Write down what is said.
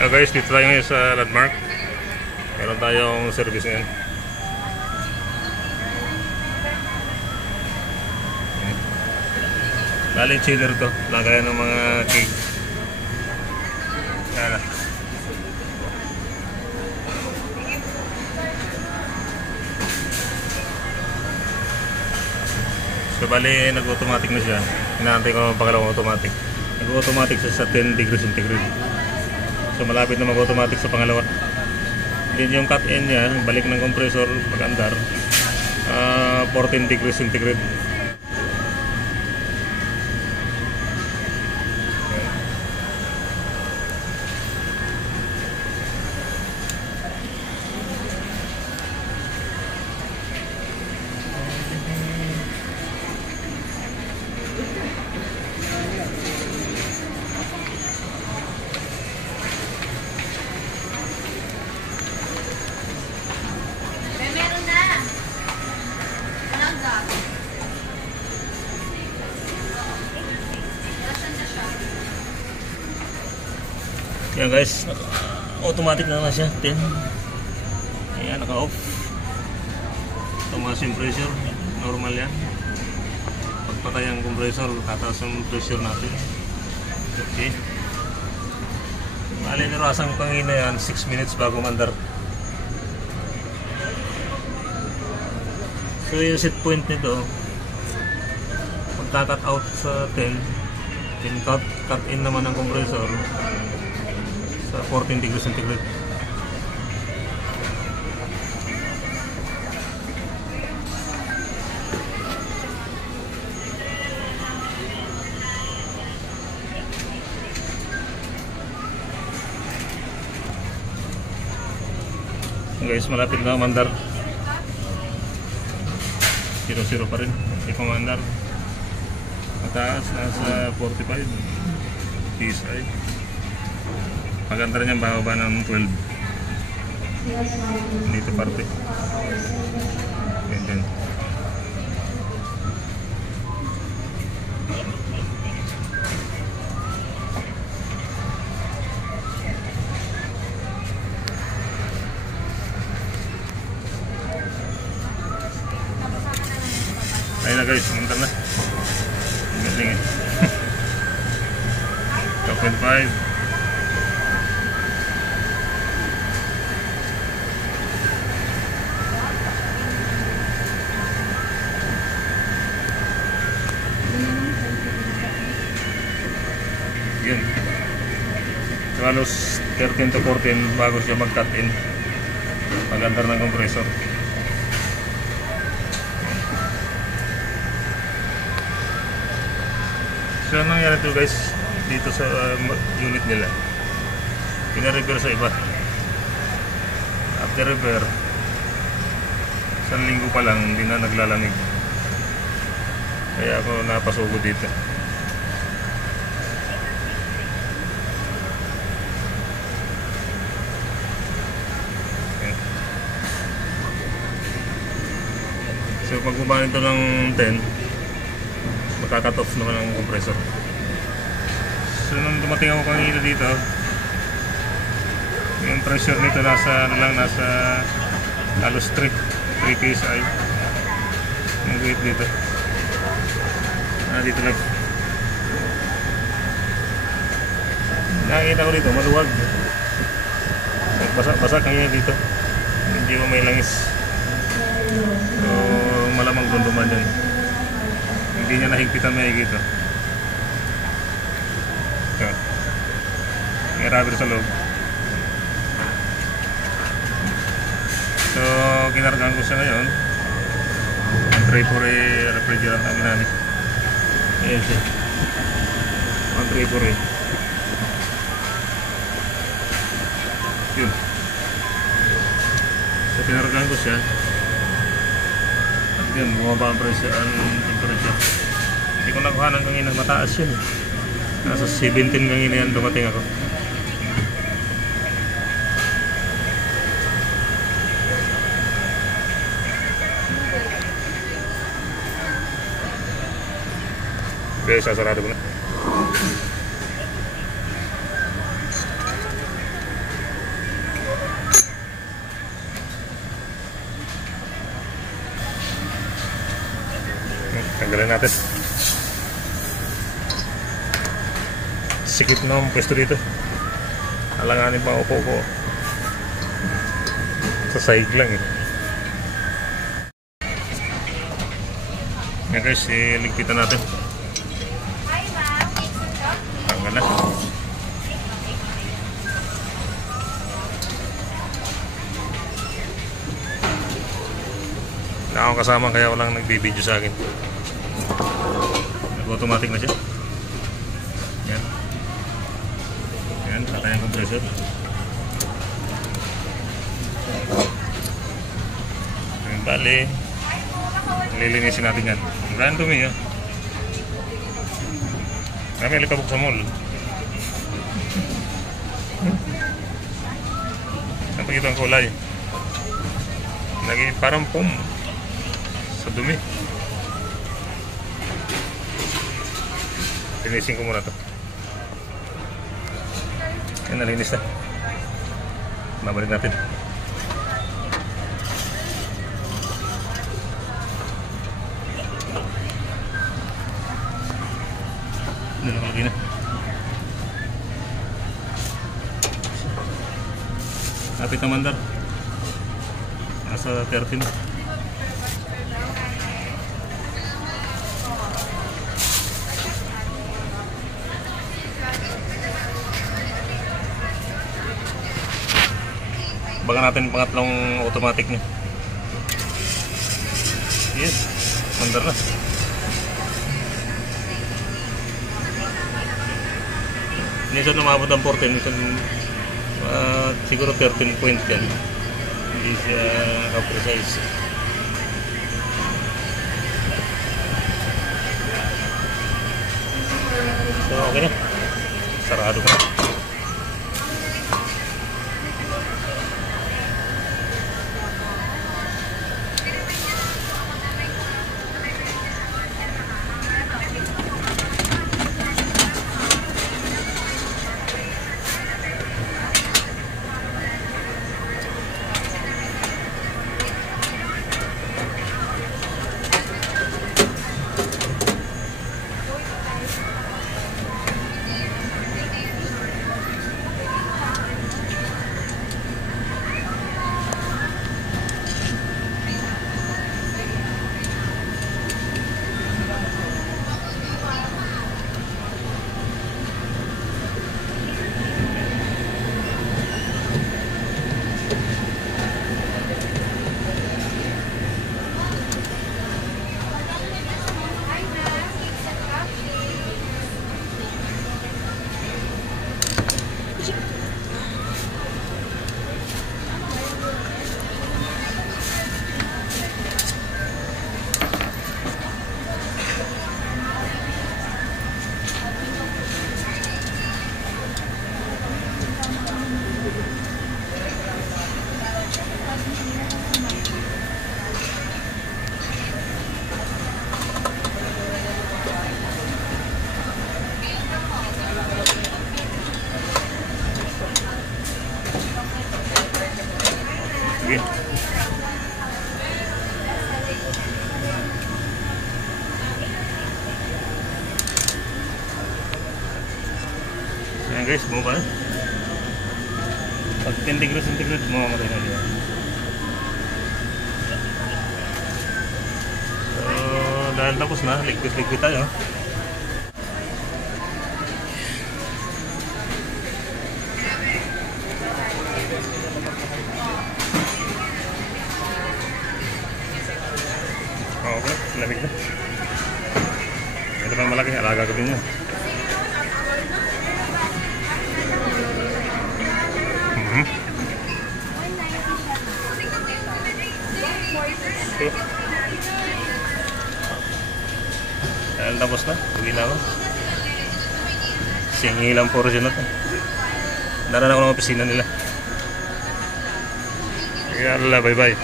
Guys, dito tayo ngayon sa Landmark. Meron tayong service ngayon. Dali chiller to, lagayan ng mga cake. Yan. So bali, nag-automatic na siya. Inaantay ko ng pangalawang automatic. Nag-automatic siya sa 10 degrees centigrade. So malapit na mag-automatic sa pangalawa. Then yung cut-in niya, balik ng compressor pag-andar, 14 degrees centigrade. Yan guys, automatic na siya, 10. Ayan, naka-off. Tumaas yung pressure, normal yan. Pagpatay ang compressor, tataas ang pressure natin. Okay. Mali nirasang pangina yan, 6 minutes bago mandar. So yung set point nito, pagka-cut out sa 10, then cut in naman ang compressor sa 14 degrees centigrade. Guys, malapit na mandar. 0-0 pa rin. Hindi pa mandar. Mataas, nasa 45 PSI. Pag-andar niya bababa ng 12 dito parte. Ganyan. Ayun na guys, mandar na. Galing eh. 2.5. Yun. So halos 13 to 14 bago siya mag-cut in, mag-andar ng compressor. So ano nangyari ito guys dito sa unit nila, pina-repair sa iba. After repair, isang linggo pa lang hindi na naglalamig, kaya ako napasugod dito. So pag bumaba nito ng 10, magka-cut off naman ang compressor. So nung dumating ako kanina dito, yung pressure nito nasa halos 3 PSI. Yung weight dito, dito lang. Nakikita ko dito, maluwag. Basa kanina dito, hindi mo may langis. So malamang dunduman yan. Hindi niya nahigpitan may higit. May rubber sa loob. So kinargaan ko siya ngayon. Ang 3-4 refrigerant ang ginamit. Ayan siya, ang 3-4. Yun. So kinargaan ko siya. At yun, bumaba ang pressure, ang temperature. Hindi ko nakuha ng kanginang mataas yun. Nasa 17 kanina yan dumating ako. Okay, sasarado ko na. Tanggalin natin. Sikip na ang pwesto dito. Alanganin pa upo ko. Sa sahig lang eh. Yan guys, ligpitan natin. Tanggal na. Na akong kasama kaya walang nagbibideo sa akin. Nag-automatic na siya. Yan. Yan, patay ang compressor. Yan, bali. Lilinisin natin yan. Ang dumi yun. Kami alikabok sa mall. Napakita ang kulay. Lagi parang pom. Sa dumi. Linisin ko muna to. Yan, nalinis na. Babalik natin. Doon ako lagi na. Kapit naman dar. Nasa 13. Baga natin pangatlong automatic niya. Yes, mandar na. Minsan lumabot ang 14, minsan siguro 13 point yan. Hindi siya precise. So okay na. Sarado ka na. Ayan guys, bumaba na. Pag 10 degrees centigrade, mamamatay na diyan. So, dahil tapos na, ligpit-ligpit tayo. Okay, lamig na. Ito pa malaki, alaga ko din yan. Dahil tapos na, uwi na ako. Singi lang portion na ito. Daran ako ng opisina nila. Kaya bye bye.